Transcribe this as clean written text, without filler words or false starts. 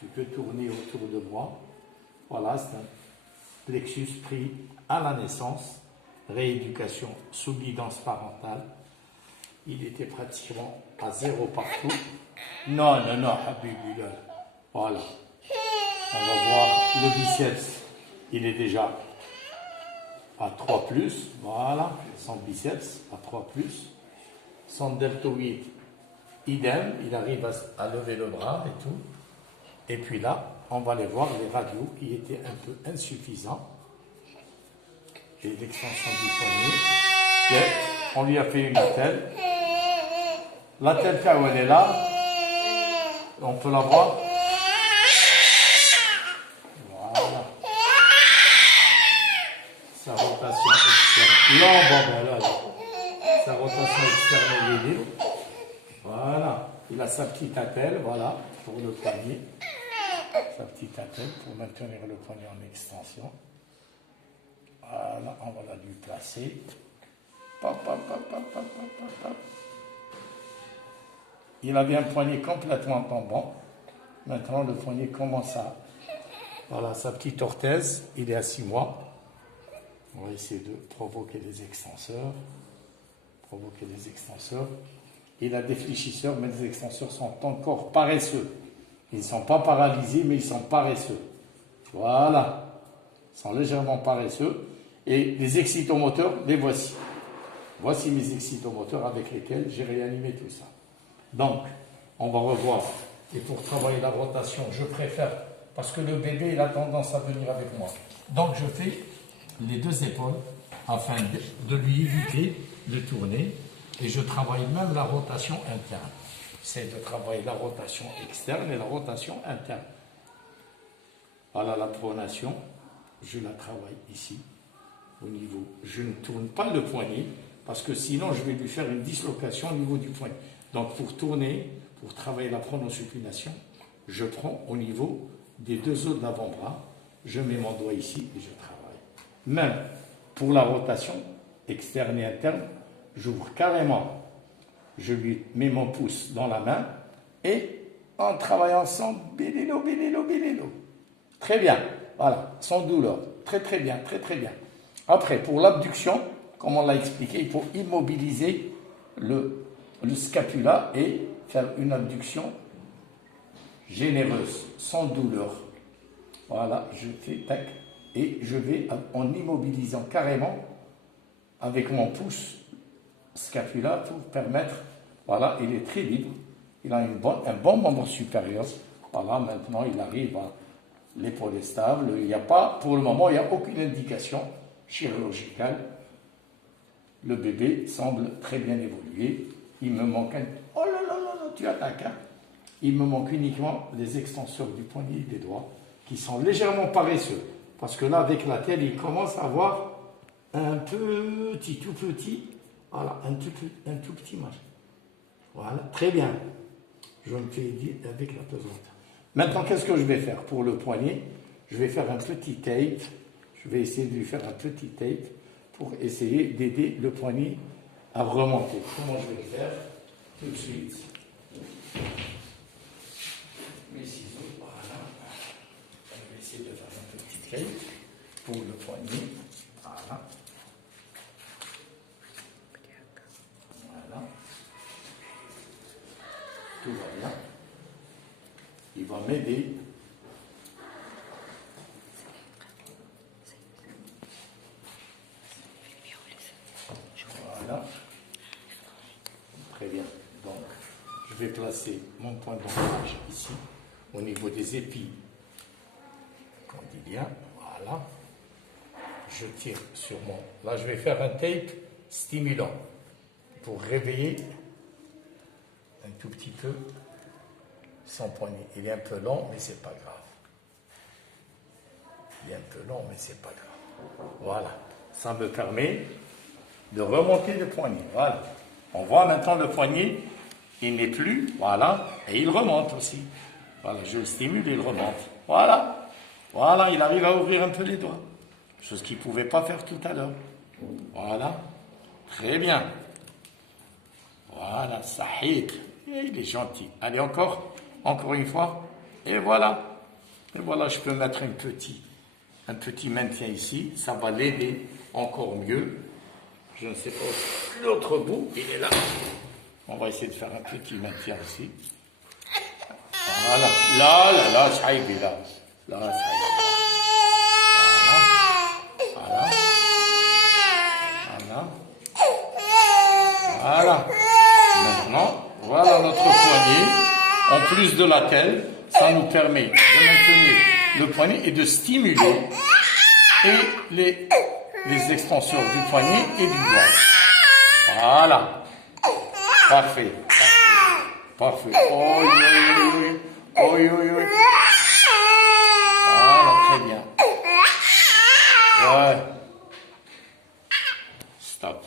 Tu peux tourner autour de moi. Voilà, c'est un plexus pris à la naissance, rééducation sous guidance parentale. Il était pratiquement à 0 partout. Non, Habibi, là. Voilà. On va voir le biceps. Il est déjà à 3 plus. Voilà, son biceps à 3 plus. Son deltoïde, idem. Il arrive à lever le bras et tout. Et puis là, on va aller voir les radios qui étaient un peu insuffisants. Et l'extension du poignet. Et on lui a fait une attelle. L'attelle, quand elle est là, on peut la voir. Voilà. Sa rotation externe. Là. Sa rotation externe est libre. Voilà. Il a sa petite attelle, voilà, pour le poignet. Sa petite attelle pour maintenir le poignet en extension. Voilà, on va la lui placer. Il avait un poignet complètement tombant. Maintenant, le poignet commence à... Voilà, sa petite orthèse, il est à 6 mois. On va essayer de provoquer des extenseurs. Il a des fléchisseurs, mais les extenseurs sont encore paresseux. Ils ne sont pas paralysés, mais ils sont paresseux. Voilà. Ils sont légèrement paresseux. Et les excitomoteurs, les voici. Voici mes excitomoteurs avec lesquels j'ai réanimé tout ça. Donc, on va revoir. Et pour travailler la rotation, je préfère, parce que le bébé, il a tendance à venir avec moi. Donc, je fais les 2 épaules afin de lui éviter de tourner. Et je travaille même la rotation interne. C'est de travailler la rotation externe et la rotation interne. Voilà la pronation. Je la travaille ici, au niveau. Je ne tourne pas le poignet, parce que sinon je vais lui faire une dislocation au niveau du poignet. Donc pour tourner, pour travailler la pronosupination, je prends au niveau des 2 os de l'avant-bras, je mets mon doigt ici et je travaille. Même pour la rotation externe et interne, j'ouvre carrément. Je lui mets mon pouce dans la main et on travaille ensemble, bililo. Très bien, voilà, sans douleur. Très bien. Après, pour l'abduction, comme on l'a expliqué, il faut immobiliser le scapula et faire une abduction généreuse, sans douleur. Voilà, je fais tac et je vais en immobilisant carrément avec mon pouce scapula pour permettre, voilà, il est très libre, il a un bon membre supérieur. Voilà, maintenant il arrive à l'épaule est stable, il n'y a pas, pour le moment, il n'y a aucune indication chirurgicale. Le bébé semble très bien évoluer. Il me manque oh là, tu attaques, hein. Il me manque uniquement les extenseurs du poignet et des doigts qui sont légèrement paresseux. Parce que là, avec la telle, il commence à avoir un tout petit, voilà, un tout petit machin. Voilà, très bien. Je me fais dire avec la pesante. Maintenant, qu'est-ce que je vais faire pour le poignet? Je vais faire un petit tape. Je vais essayer de lui faire un petit tape pour essayer d'aider le poignet à remonter. Comment je vais le faire? Tout de suite. Mes ciseaux, voilà. Je vais essayer de faire un petit tape pour le poignet. Voilà. Voilà. Tout va bien. Il va m'aider. Voilà. Très bien. Donc, je vais placer mon point d'ancrage ici, au niveau des épis condyliens. Voilà. Je tire sur mon... Là, je vais faire un tape stimulant pour réveiller un tout petit peu son poignet. Il est un peu long, mais c'est pas grave. Il est un peu long, mais c'est pas grave. Voilà. Ça me permet de remonter le poignet. Voilà. On voit maintenant le poignet, il n'est plus, voilà, et il remonte aussi. Voilà, je le stimule, il remonte. Voilà. Voilà, il arrive à ouvrir un peu les doigts. Chose qu'il ne pouvait pas faire tout à l'heure. Voilà. Très bien. Voilà, sahih. Et il est gentil. Allez, encore une fois. Et voilà. Et voilà, je peux mettre un petit maintien ici. Ça va l'aider encore mieux. Je ne sais pas, l'autre bout, il est là. On va essayer de faire un petit maintien ici. Voilà. Là, Saïd est là. Là, Saïd. Voilà. Voilà. Voilà. Maintenant, voilà notre poignet, en plus de laquelle ça nous permet de maintenir le poignet et de stimuler et les extenseurs du poignet et du doigt. Voilà. Parfait. Parfait. Oh, oui. Voilà, très bien. Ouais. Stop.